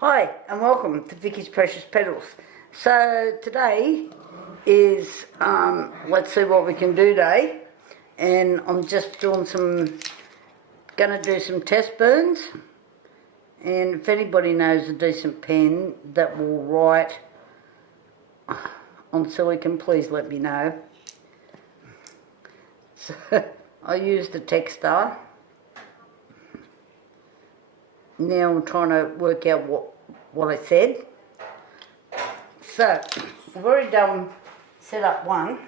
Hi and welcome to Vicky's Precious Petals. So today is, let's see what we can do today. And I'm just doing gonna do some test burns. And if anybody knows a decent pen that will write on silicon, please let me know. So I used the Textar. Now I'm trying to work out what I said. So I've already done set up one.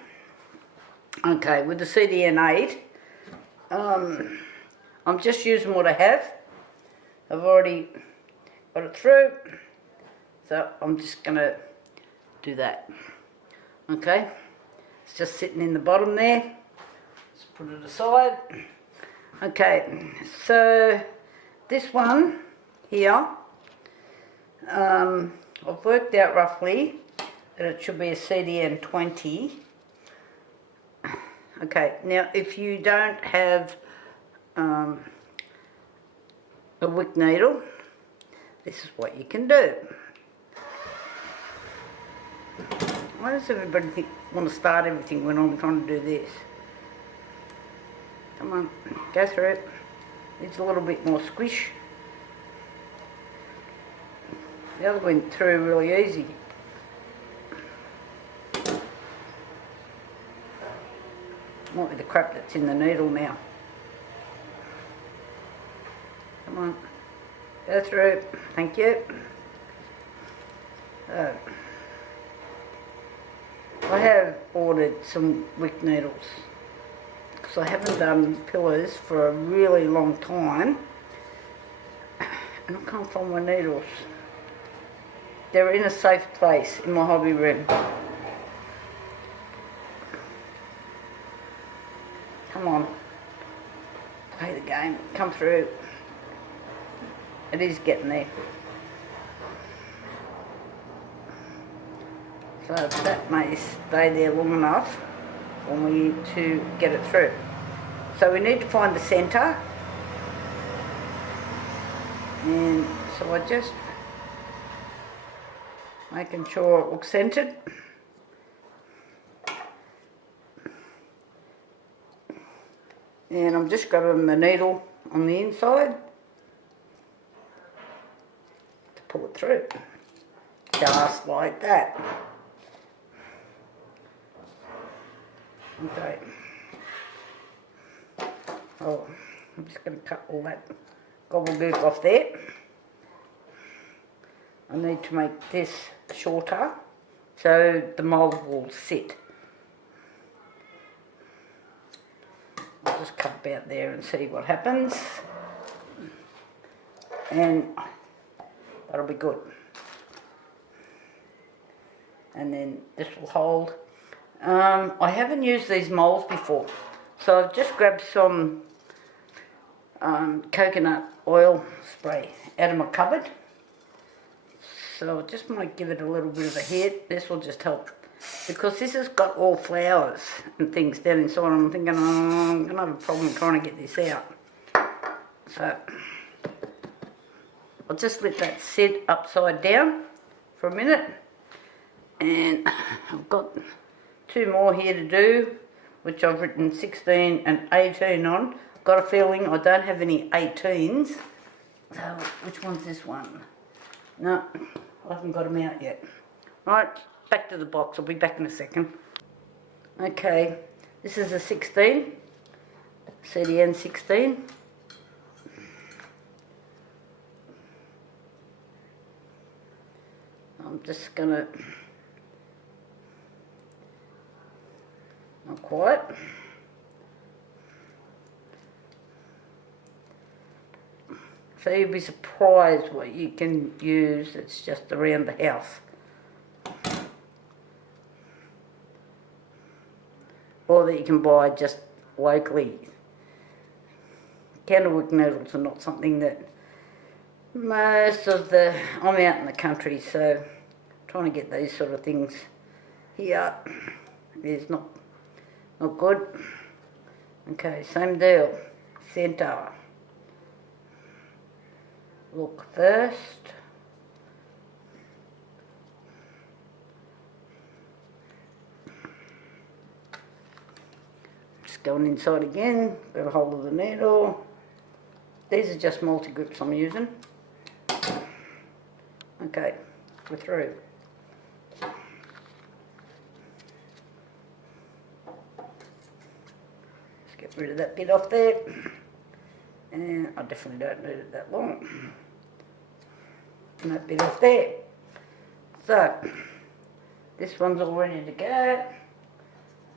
Okay, with the CDN8. I'm just using what I have. I've already got it through. So I'm just gonna do that. Okay, it's just sitting in the bottom there. Let's put it aside. Okay, so this one here, I've worked out roughly that it should be a CDN20. Okay, now if you don't have a wick needle, this is what you can do. Why does everybody want to start everything when I'm trying to do this? Come on, go through it. It's a little bit more squish. The other went through really easy. Might be the crap that's in the needle now. Come on, go through. Thank you. So, I have ordered some wick needles because I haven't done pillars for a really long time and I can't find my needles. They're in a safe place in my hobby room. Come on, play the game, come through. It is getting there. So that may stay there long enough for me to get it through. So we need to find the centre. And so I just making sure it looks centred. And I'm just grabbing the needle on the inside to pull it through. Just like that. Okay. Oh, I'm just going to cut all that gobbledygook off there. I need to make this shorter so the mould will sit. I'll just cut about there and see what happens. And that'll be good. And then this will hold. I haven't used these moulds before, so I've just grabbed some coconut oil spray out of my cupboard. So I just might give it a little bit of a hit. This will just help. Because this has got all flowers and things down inside. I'm thinking, oh, I'm going to have a problem trying to get this out. So I'll just let that sit upside down for a minute. And I've got two more here to do, which I've written 16 and 18 on. I've got a feeling I don't have any 18s. So which one's this one? No, I haven't got them out yet. Right, back to the box. I'll be back in a second. Okay, this is a 16, CDN 16. I'm just gonna, not quite. So you'll be surprised what you can use that's just around the house. Or that you can buy just locally. Candlewick needles are not something that I'm out in the country, so trying to get these sort of things here is not good. Okay, same deal. Centre. Look first. Just going inside again, grab a hold of the needle. These are just multi-grips I'm using. Okay, we're through. Let's get rid of that bit off there. And I definitely don't need it that long. And that bit off there. So, this one's all ready to go.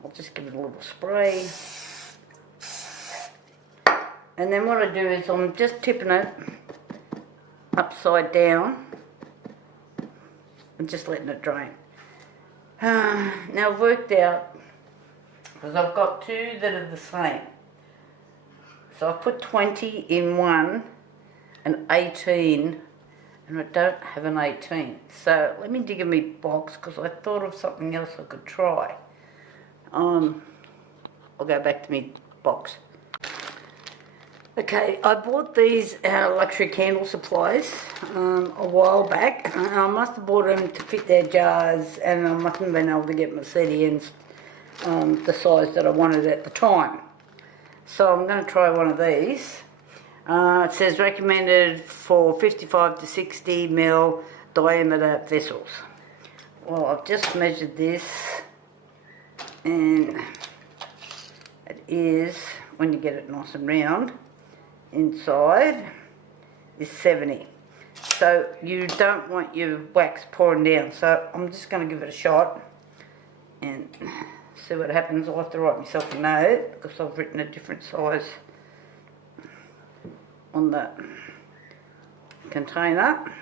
I'll just give it a little spray. And then what I do is I'm just tipping it upside down and just letting it drain. Now I've worked out, because I've got two that are the same. So I've put 20 in one and 18, and I don't have an 18. So let me dig in my box, because I thought of something else I could try. I'll go back to my box. Okay, I bought these luxury candle supplies a while back. I must have bought them to fit their jars, and I mustn't have been able to get my CDNs the size that I wanted at the time. So I'm going to try one of these. It says recommended for 55 to 60 ml diameter vessels. Well, I've just measured this, and it is, when you get it nice and round, inside is 70. So you don't want your wax pouring down. So I'm just going to give it a shot and see what happens. I'll have to write myself a note, because I've written a different size on the container.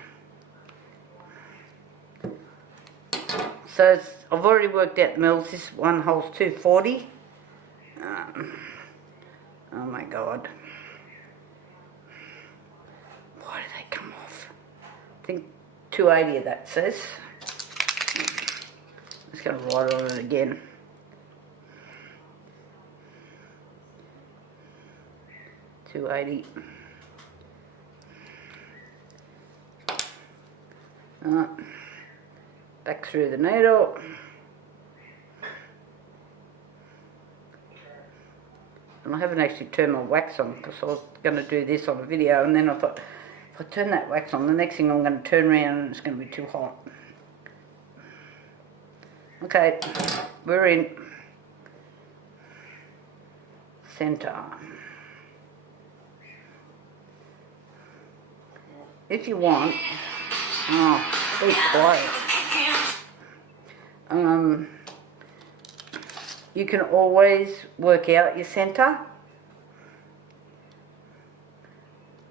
So I've already worked out the mils. This one holds 240. Oh my God. Why do they come off? I think 280 of that says. I'm just going to write on it again. $280. Back through the needle. And I haven't actually turned my wax on, because I was going to do this on a video, and then I thought, if I turn that wax on, the next thing I'm going to turn around and it's going to be too hot. Okay, we're in centre. If you want, be quiet. You can always work out your centre.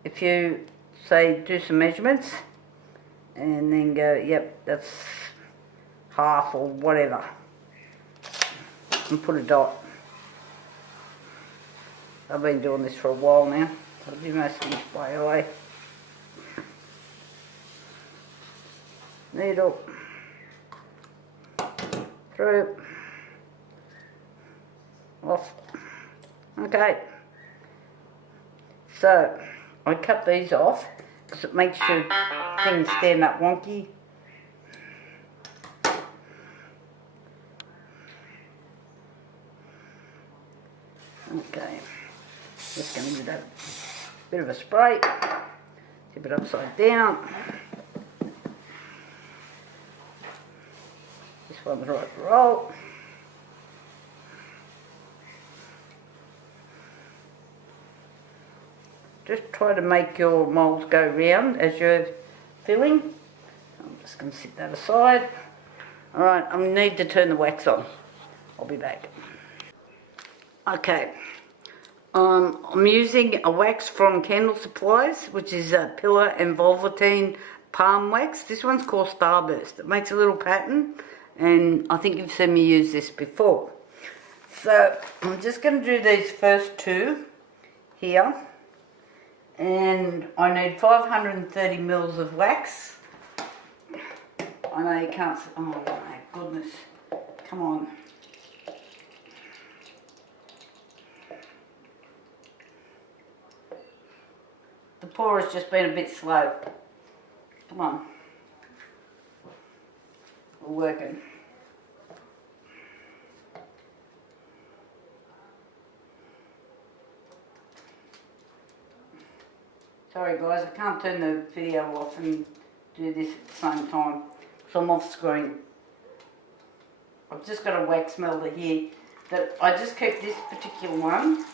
If you say do some measurements and then go, yep, that's half or whatever, and put a dot. I've been doing this for a while now. I'll do most of this way away. Needle through, off. Okay, so I cut these off because it makes your things stand up wonky. Okay, just going to give that a bit of a spray, tip it upside down. This one's right to roll. Just try to make your moulds go round as you're filling. I'm just going to sit that aside. Alright, I need to turn the wax on. I'll be back. Okay, I'm using a wax from Candle Supplies, which is a Pillar and Velveteen Palm Wax. This one's called Starburst. It makes a little pattern, and I think you've seen me use this before. So I'm just going to do these first two here, and I need 530 mils of wax. I know you can't, oh my goodness, come on. The pour has just been a bit slow. Come on. We're working. Sorry guys, I can't turn the video off and do this at the same time, so I'm off screen. I've just got a wax melter here that I just kept this particular one.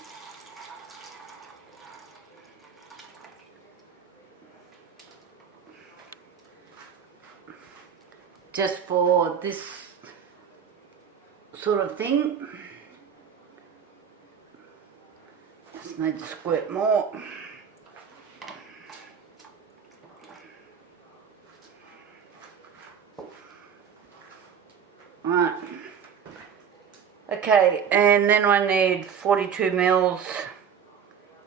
Just for this sort of thing. Just need to squirt more. Right. Okay, and then I need 42 mils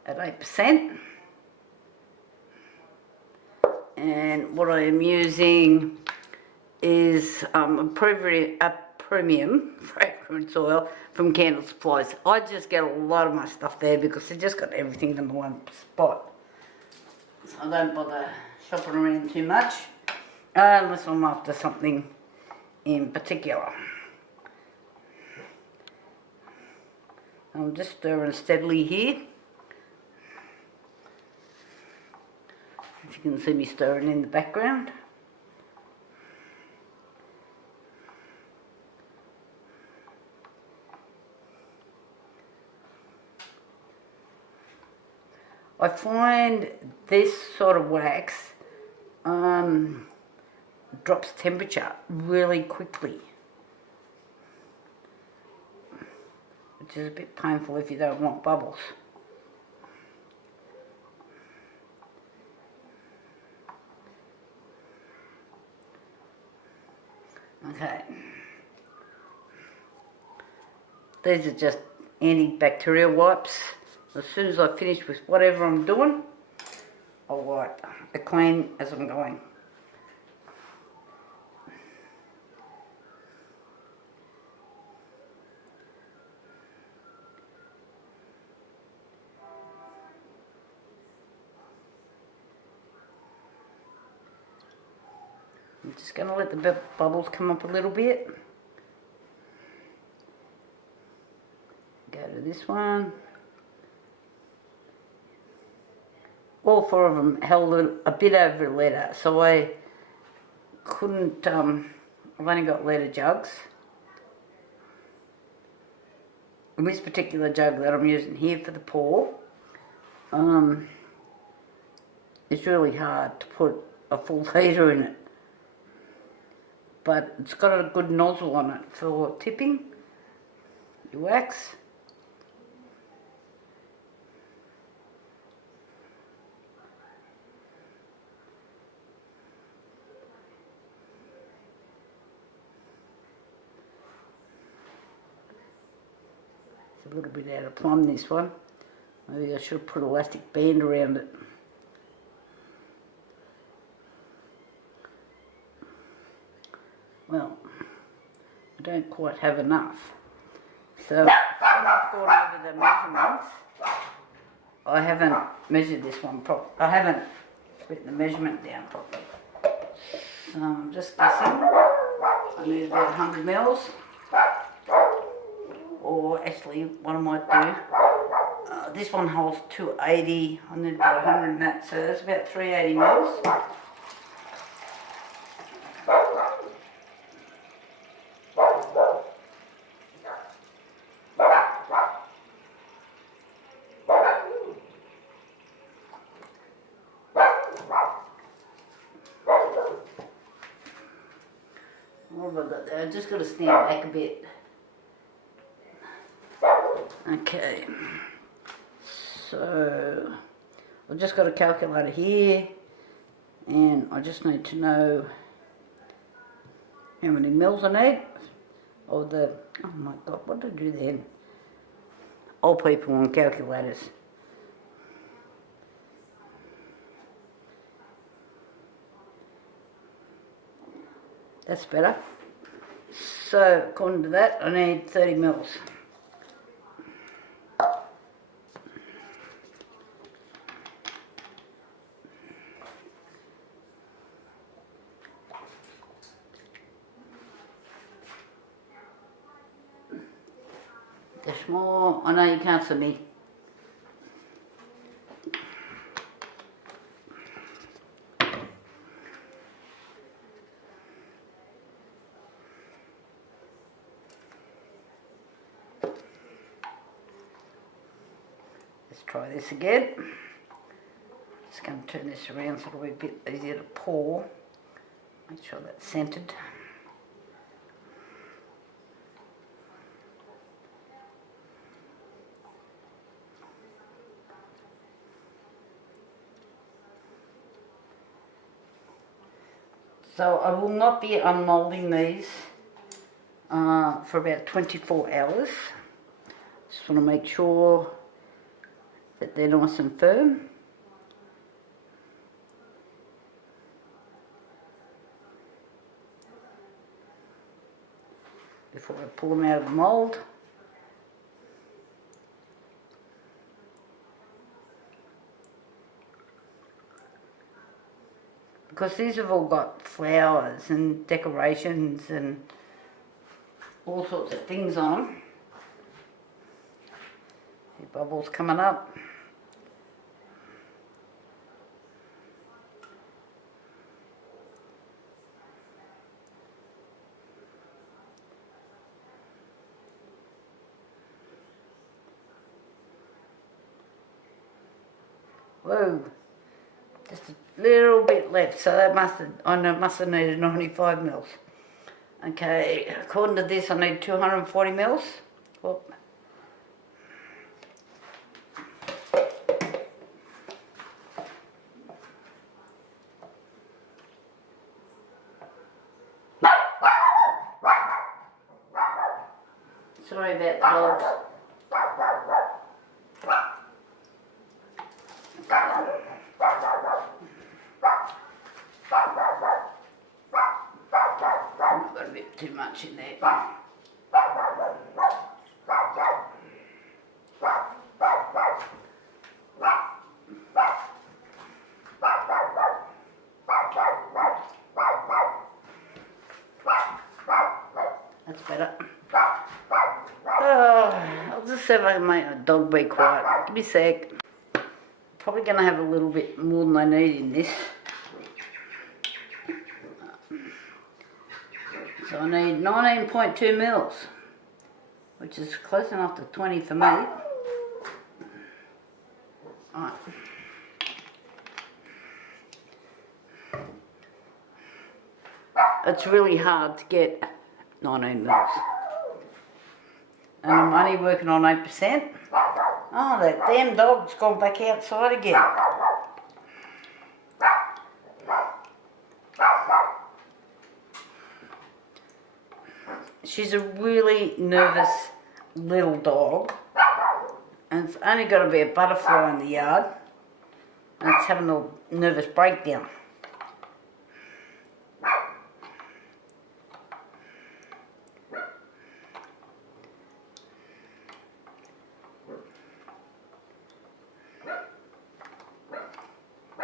at 8%. And what I am using is a premium fragrance oil from Candle Supplies. I just get a lot of my stuff there because they just got everything in the one spot. So I don't bother shopping around too much unless I'm after something in particular. I'm just stirring steadily here. If you can see me stirring in the background. I find this sort of wax drops temperature really quickly, which is a bit painful if you don't want bubbles. Okay, these are just antibacterial wipes. As soon as I finish with whatever I'm doing, I'll wipe it clean as I'm going. I'm just going to let the bubbles come up a little bit. Go to this one. All four of them held a bit over a litre, so I couldn't, I've only got litre jugs. And this particular jug that I'm using here for the pour, it's really hard to put a full litre in it. But it's got a good nozzle on it for tipping your wax. It's a little bit out of plumb, this one. Maybe I should have put an elastic band around it. Well, I don't quite have enough. So when I've gone over the measurements, I haven't measured this one properly. I haven't written the measurement down properly. So I'm just guessing. I need about 100 mils. Or actually, what I might do, this one holds 280. I need about 100 in that, so that's about 380 mils. What have I got there? I'm just going to stand back a bit. Okay, so I've just got a calculator here, and I just need to know how many mils I need of the, oh my god, what did I do then? Old people on calculators. That's better. So according to that, I need 30 mils. There's more. I know you can't see me. Let's try this again. Just going to turn this around so it'll be a bit easier to pour. Make sure that's centered. So I will not be unmoulding these for about 24 hours. Just want to make sure that they're nice and firm. Before I pull them out of the mould. Because these have all got flowers and decorations and all sorts of things on them. See bubbles coming up. Whoa, just a little bit left, so that must have needed 95 mils. Okay, according to this I need 240 mils. Whoop. Sorry about the dogs. Got a bit too much in there. That's better. I'll just see if I can make a dog be quiet. Give me a sec. Probably going to have a little bit more than I need in this. So I need 19.2 mils, which is close enough to 20 for me. Alright. It's really hard to get 19 mils. And I'm only working on 8%. Oh, that damn dog's gone back outside again. She's a really nervous little dog, and it's only got to be a butterfly in the yard, and it's having a nervous breakdown.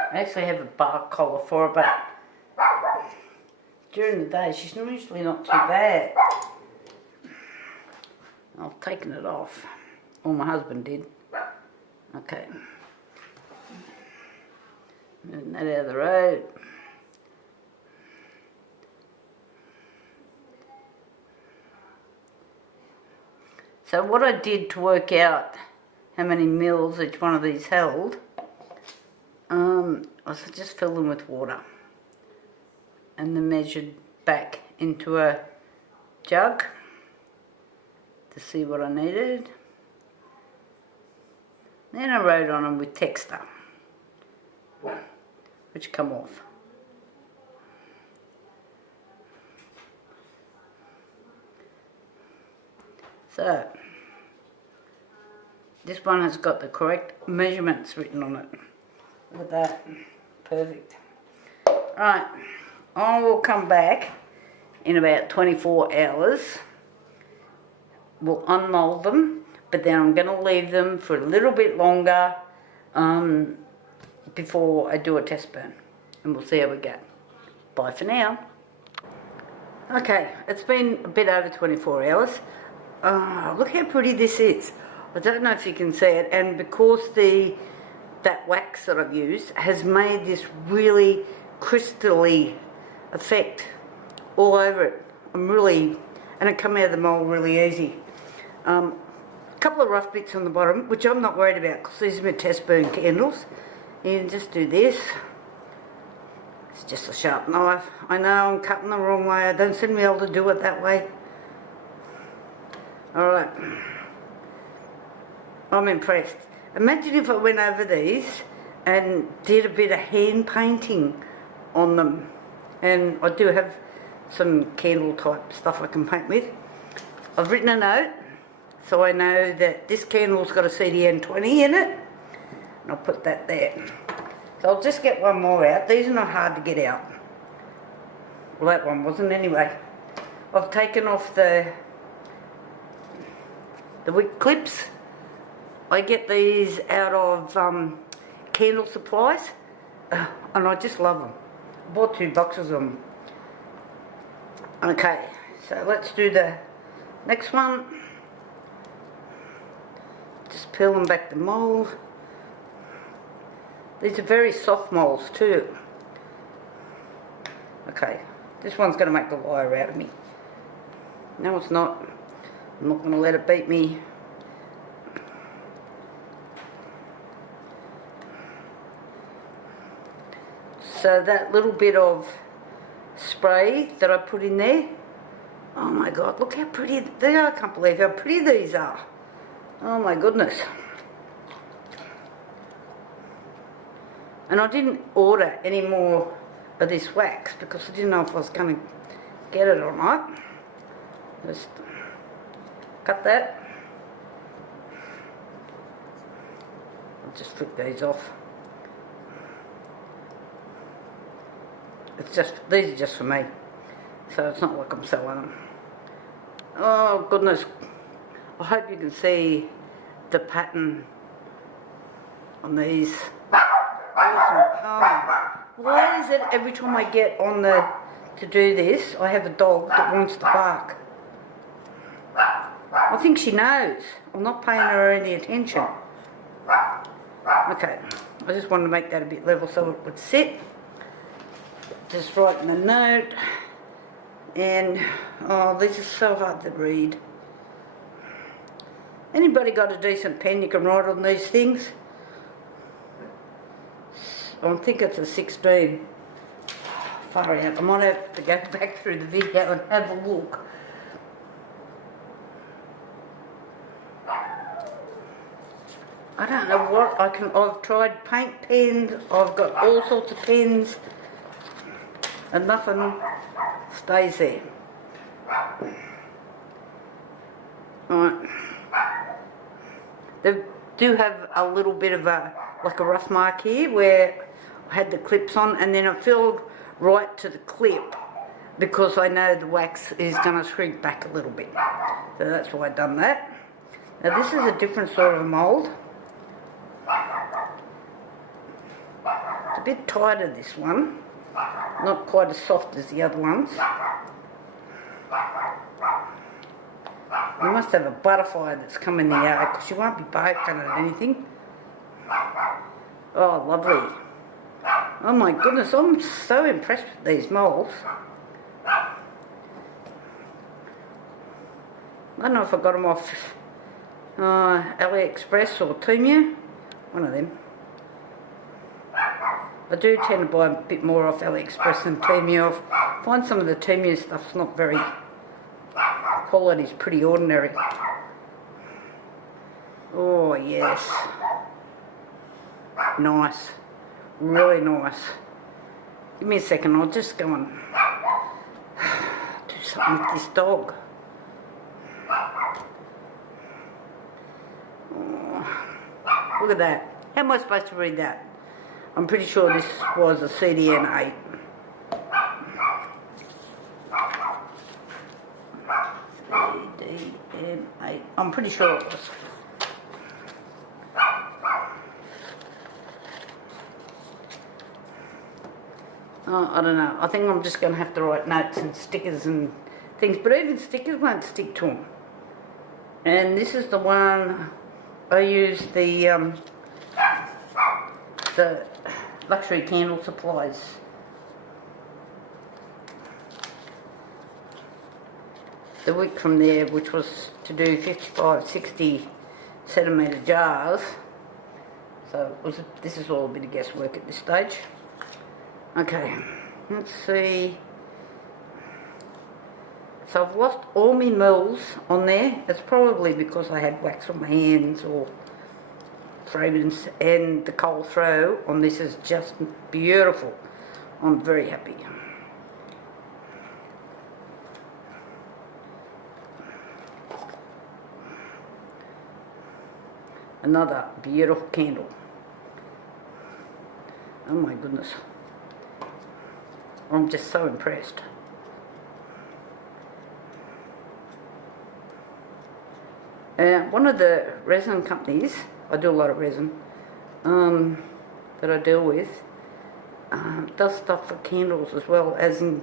I actually have a bark collar for her, but during the day she's usually not too bad. I've taken it off. Or my husband did. Okay. Moving that out of the road. So what I did to work out how many mils each one of these held, I just filled them with water and then measured back into a jug to see what I needed. Then I wrote on them with texture, which come off. So, this one has got the correct measurements written on it. Look at that. Perfect. Right, I will come back in about 24 hours. We'll unmould them, but then I'm going to leave them for a little bit longer before I do a test burn. And we'll see how we go. Bye for now. Okay, it's been a bit over 24 hours. Look how pretty this is. I don't know if you can see it, and because that wax that I've used has made this really crystally effect all over it. And it come out of the mould really easy. couple of rough bits on the bottom, which I'm not worried about because these are my test burn candles. You can just do this. It's just a sharp knife. I know I'm cutting the wrong way. I don't seem to be able to do it that way. Alright. I'm impressed. Imagine if I went over these and did a bit of hand painting on them. And I do have some candle type stuff I can paint with. I've written a note so I know that this candle's got a CDN 20 in it. And I'll put that there. So I'll just get one more out. These are not hard to get out. Well, that one wasn't anyway. I've taken off the wick clips. I get these out of candle supplies and I just love them. I bought 2 boxes of them. Okay, so let's do the next one. Just peeling back the mould. These are very soft moulds too. Okay, this one's going to make the liar out of me. No, it's not. I'm not going to let it beat me. So that little bit of spray that I put in there, oh my god, look how pretty they are. I can't believe how pretty these are. Oh my goodness. And I didn't order any more of this wax because I didn't know if I was going to get it or not. Just cut that. I'll just flip these off. It's just, these are just for me, so it's not like I'm selling them. Oh goodness, I hope you can see the pattern on these. Why is it every time I get on to do this, I have a dog that wants to bark? I think she knows. I'm not paying her any attention. Okay, I just wanted to make that a bit level so it would sit. Just writing a note, and oh, this is so hard to read. Anybody got a decent pen you can write on these things? I think it's a 16. Far out. I might have to go back through the video and have a look. I don't know what I can. I've tried paint pens. I've got all sorts of pens. And nothing stays there. Right. They do have a little bit of like a rough mark here where I had the clips on, and then I filled right to the clip because I know the wax is going to shrink back a little bit. So that's why I've done that. Now this is a different sort of mould. It's a bit tighter, this one. Not quite as soft as the other ones. You must have a butterfly that's come in the yard because you won't be barking at anything. Oh, lovely. Oh my goodness, I'm so impressed with these moulds. I don't know if I got them off AliExpress or Temu. One of them. I do tend to buy a bit more off AliExpress than Temu. I find some of the Temu stuff's not very, quality's pretty ordinary. Oh yes, nice, really nice. Give me a second, I'll just go and do something with this dog. Oh, look at that. How am I supposed to read that? I'm pretty sure this was a CDN 8. CDN 8. I'm pretty sure it was. Oh, I don't know. I think I'm just going to have to write notes and stickers and things. But even stickers won't stick to them. And this is the one I use the luxury candle supplies. The wick from there, which was to do 55, 60 centimetre jars. So this is all a bit of guesswork at this stage. Okay, let's see. So I've lost all my moulds on there. It's probably because I had wax on my hands or fragrance, and the coal throw on this is just beautiful. I'm very happy. Another beautiful candle. Oh my goodness. I'm just so impressed. One of the resin companies, I do a lot of resin, that I deal with, does stuff for candles as well, as in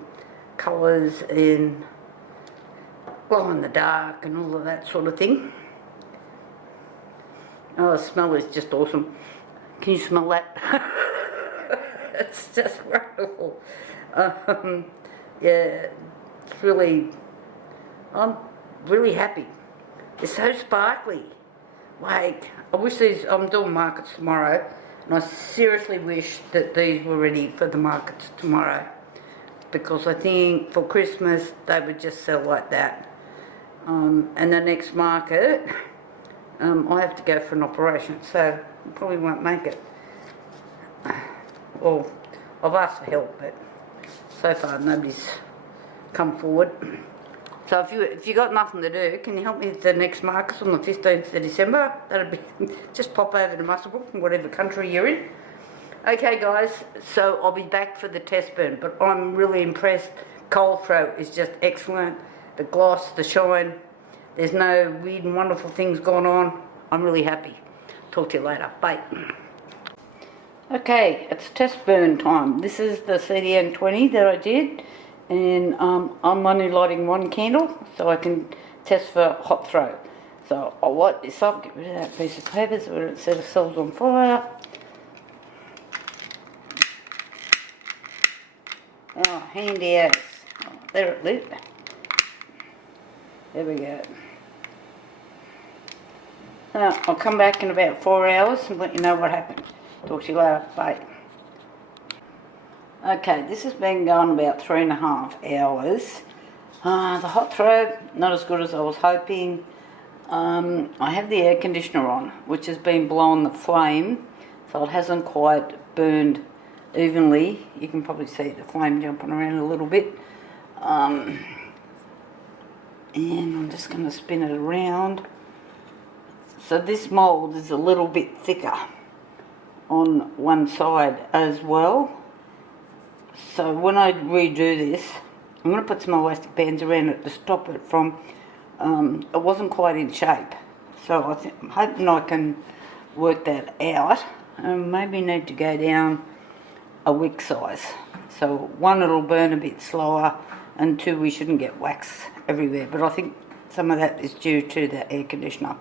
colours and glow in the dark and all of that sort of thing. Oh, the smell is just awesome. Can you smell that? It's just wonderful. Yeah, it's really, I'm really happy. It's so sparkly. Like, I wish these, I'm doing markets tomorrow, and I seriously wish that these were ready for the markets tomorrow, because I think for Christmas they would just sell like that. And the next market, I have to go for an operation, so I probably won't make it. Well, I've asked for help, but so far nobody's come forward. So if you got nothing to do, can you help me with the next markets on the 15th of December? That'd be, just pop over to Muswellbrook, whatever country you're in. Okay guys, so I'll be back for the test burn, but I'm really impressed. Coal throw is just excellent. The gloss, the shine, there's no weird and wonderful things going on. I'm really happy. Talk to you later. Bye. Okay, it's test burn time. This is the CDN 20 that I did, and I'm only lighting one candle so I can test for hot throw. So I'll light this up, get rid of that piece of paper so it set ourselves on fire. Oh, handy as. Oh, there it lit. There we go. I'll come back in about 4 hours and let you know what happened. Talk to you later. Bye. Okay, this has been going about 3.5 hours. The hot throw, not as good as I was hoping. I have the air conditioner on, which has been blowing the flame, so it hasn't quite burned evenly. You can probably see the flame jumping around a little bit. And I'm just going to spin it around. So this mould is a little bit thicker on one side as well. So when I redo this, I'm going to put some elastic bands around it to stop it from, it wasn't quite in shape. So I'm hoping I can work that out. Maybe need to go down a wick size. So one, it'll burn a bit slower, and two, we shouldn't get wax everywhere. But I think some of that is due to the air conditioner.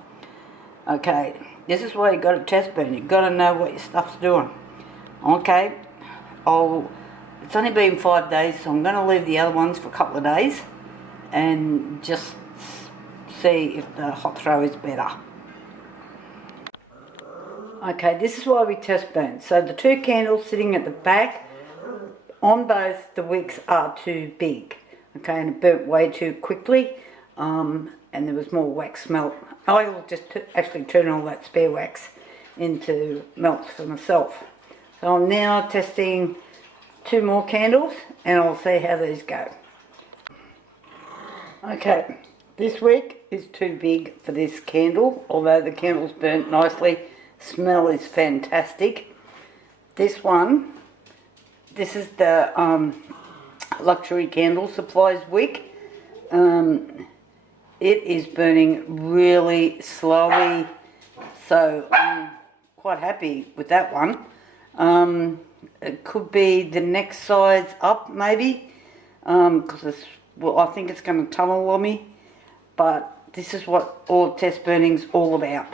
Okay, this is why you got to test burn. You've got to know what your stuff's doing. Okay, it's only been 5 days, so I'm going to leave the other ones for a couple of days and just see if the hot throw is better. Okay, this is why we test burn. So the two candles sitting at the back, on both the wicks are too big. Okay, and it burnt way too quickly, and there was more wax melt. I will just actually turn all that spare wax into melts for myself. So I'm now testing 2 more candles, and I'll see how these go. Okay, this wick is too big for this candle, although the candle's burnt nicely. Smell is fantastic. This one, this is the Luxury Candle Supplies wick. It is burning really slowly, so I'm quite happy with that one. It could be the next size up, maybe, because I think it's going to tunnel on me. But this is what all test burning's all about.